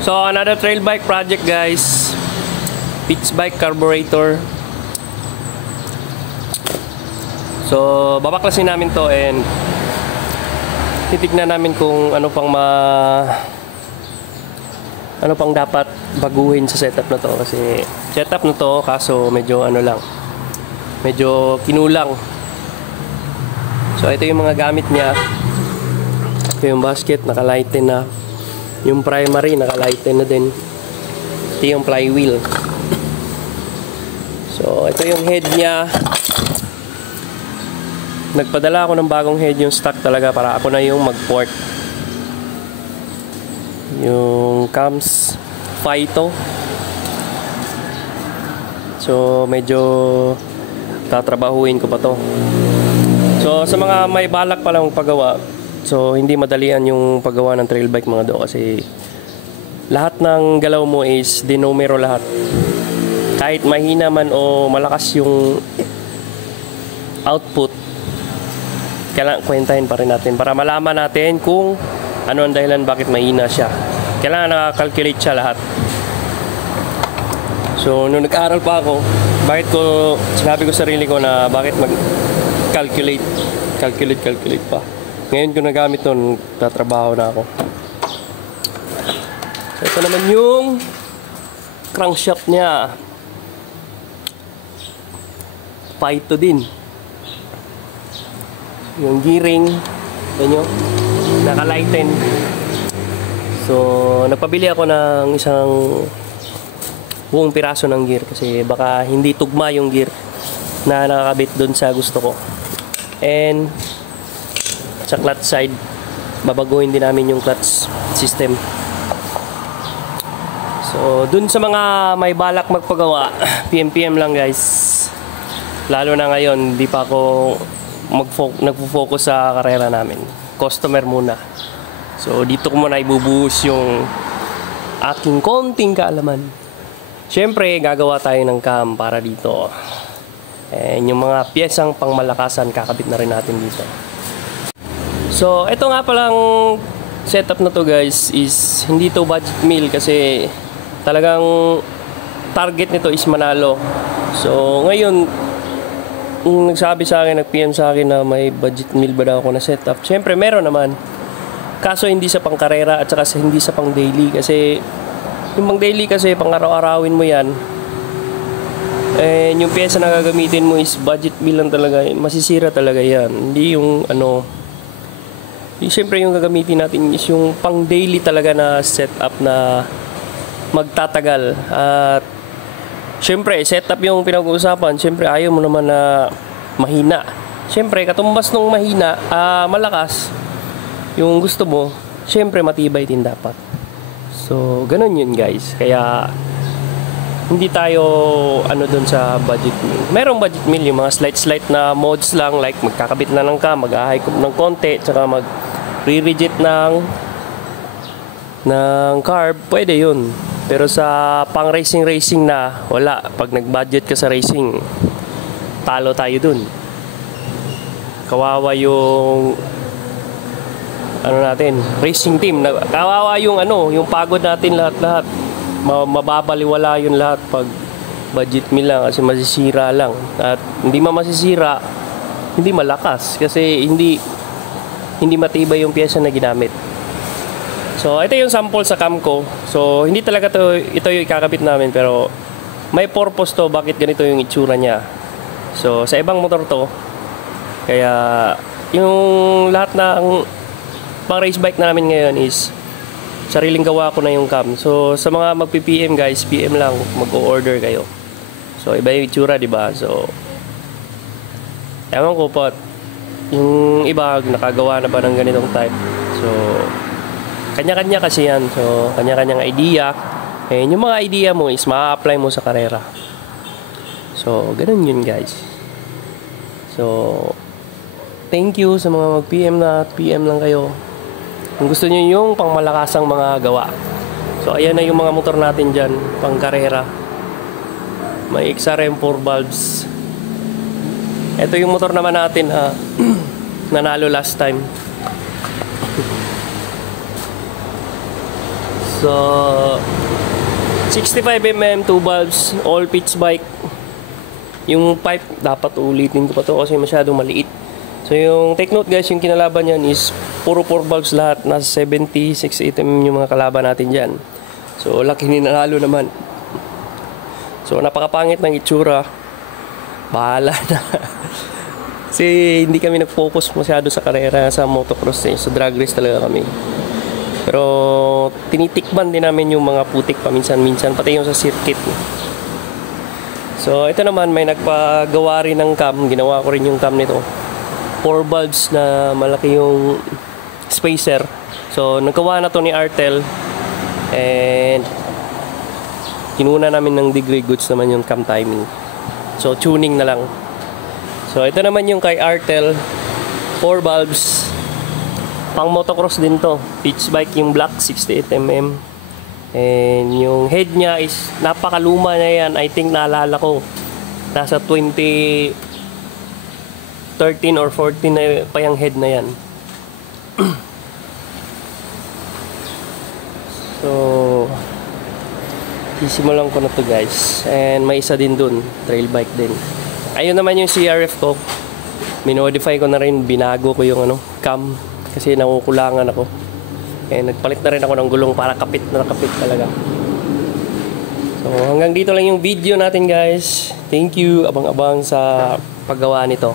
So another trail bike project guys. Pitch bike carburetor. So babaklasin namin to and titignan namin kung ano pang dapat baguhin sa setup na to, kasi setup na to kaso medyo medyo kinulang. So ito yung mga gamit niya. Ito yung basket, naka-lighten na. Yung primary, naka-lighten na din. Ito yung flywheel. So ito yung head niya. Nagpadala ako ng bagong head, yung stock talaga, para ako na yung mag-port. Yung cams Phyto. So medyo tatrabahuin ko pa to. So sa mga may balak pa lang paggawa, so hindi madalian yung paggawa ng trail bike mga do, kasi lahat ng galaw mo is dinumero lahat. Kahit mahina man o malakas yung output, kailangan kwentahin pa rin natin para malaman natin kung ano ang dahilan bakit mahina siya. Kailangan nakakalculate siya lahat. So nung nag-aaral pa ako, sinabi ko sarili ko na bakit calculate pa. Ngayon ko nagamit nun, tatrabaho na ako. So ito naman yung crankshaft niya. Phyto din. Yung gearing, yan yun, naka-lighten. So nagpabili ako ng isang buong piraso ng gear, kasi baka hindi tugma yung gear na nakakabit doon sa gusto ko. And sa clutch side, babaguhin din namin yung clutch system. So dun sa mga may balak magpagawa, PM lang guys. Lalo na ngayon, di pa ako nagfo-focus sa karera namin. Customer muna. So dito ko muna ibubuhos yung aking konting kaalaman. Siyempre gagawa tayo ng cam para dito. And yung mga piyesang pangmalakasan, kakabit na rin natin dito. So ito nga palang setup na to guys is hindi to budget meal, kasi talagang target nito is manalo. So ngayon, nagsabi sa akin, nag-PM sa akin na may budget meal ba daw ako na setup. Siyempre meron naman, kaso hindi sa pang karera at saka hindi sa pang daily, kasi yung pang daily kasi pang araw-arawin mo yan, and yung pyesa na gagamitin mo is budget meal lang talaga, masisira talaga yan. Hindi yung siyempre yung gagamitin natin is yung pang daily talaga na setup na magtatagal. At siyempre setup yung pinag-uusapan, siyempre ayaw mo naman na mahina. Siyempre katumbas nung mahina, malakas yung gusto mo, siyempre matibay din dapat. So ganun yun guys. Kaya hindi tayo dun sa budget meal. Merong budget meal, yung mga slight na modes lang, like magkakabit na lang ka, mag-high cup ng konti, tsaka mag-re-rigid ng carb, pwede yun. Pero sa pang racing na, wala. Pag nag-budget ka sa racing, talo tayo dun. Kawawa yung natin, racing team. Kawawa yung yung pagod natin lahat. Mababaliwala yun lahat pag budget meal lang, kasi masisira lang. At hindi masisira, hindi malakas, kasi hindi matibay yung pyesa na ginamit. So ito yung sample sa cam ko. So hindi talaga ito yung ikakabit namin, pero may purpose to bakit ganito yung itsura niya. So sa ibang motor to, kaya yung lahat ng pang race bike namin ngayon is sariling gawa ko na yung cam. So sa mga magpi-PM guys, PM lang, mag-o-order kayo. So iba yung itsura, di ba? So ewan ko po, yung iba nakagawa na ba ng ganitong type. So kanya-kanya kasi yan. So kanya-kanyang idea. And yung mga idea mo is ma-apply mo sa karera. So ganun yun guys. So thank you sa mga mag-PM na, PM lang kayo kung gusto nyo yung pangmalakasang mga gawa. So ayan na yung mga motor natin dyan, pang karera. May XRM 4 valves. Ito yung motor naman natin nanalo last time. So 65mm, 2 valves, all pitch bike. Yung pipe, dapat ulitin ko pa to kasi masyadong maliit. So yung take note guys, yung kinalaban yan is puro 4 valves lahat. Nasa 70, 680mm yung mga kalaban natin dyan. So laki ninalo naman. So napakapangit ng itsura. Bahala na. Kasi hindi kami nag-focus masyado sa karera, sa motocross eh. So drag race talaga kami. Pero tinitikman din namin yung mga putik paminsan-minsan, pati yung sa circuit. So ito naman, may nagpagawa rin ng cam. Ginawa ko rin yung cam nito. 4 valves na malaki yung spacer. So nagkawa na to ni Artel. And kinuna namin ng degree goods naman yung cam timing. So tuning na lang. So ito naman yung kay Artel, 4 valves. Pang motocross din to. Pitch bike yung black, 68mm. And yung head niya is napakaluma na yan. I think naalala ko, nasa 2013 or 14 na pa yung head na yan. So sisimulan ko na to guys. And may isa din dun, trail bike din. Ayun naman yung CRF ko. Minodify ko na rin, binago ko yung cam kasi nangukulangan ako. Eh nagpalit na rin ako ng gulong para kapit na kapit talaga. So hanggang dito lang yung video natin guys. Thank you, abang-abang sa paggawa nito.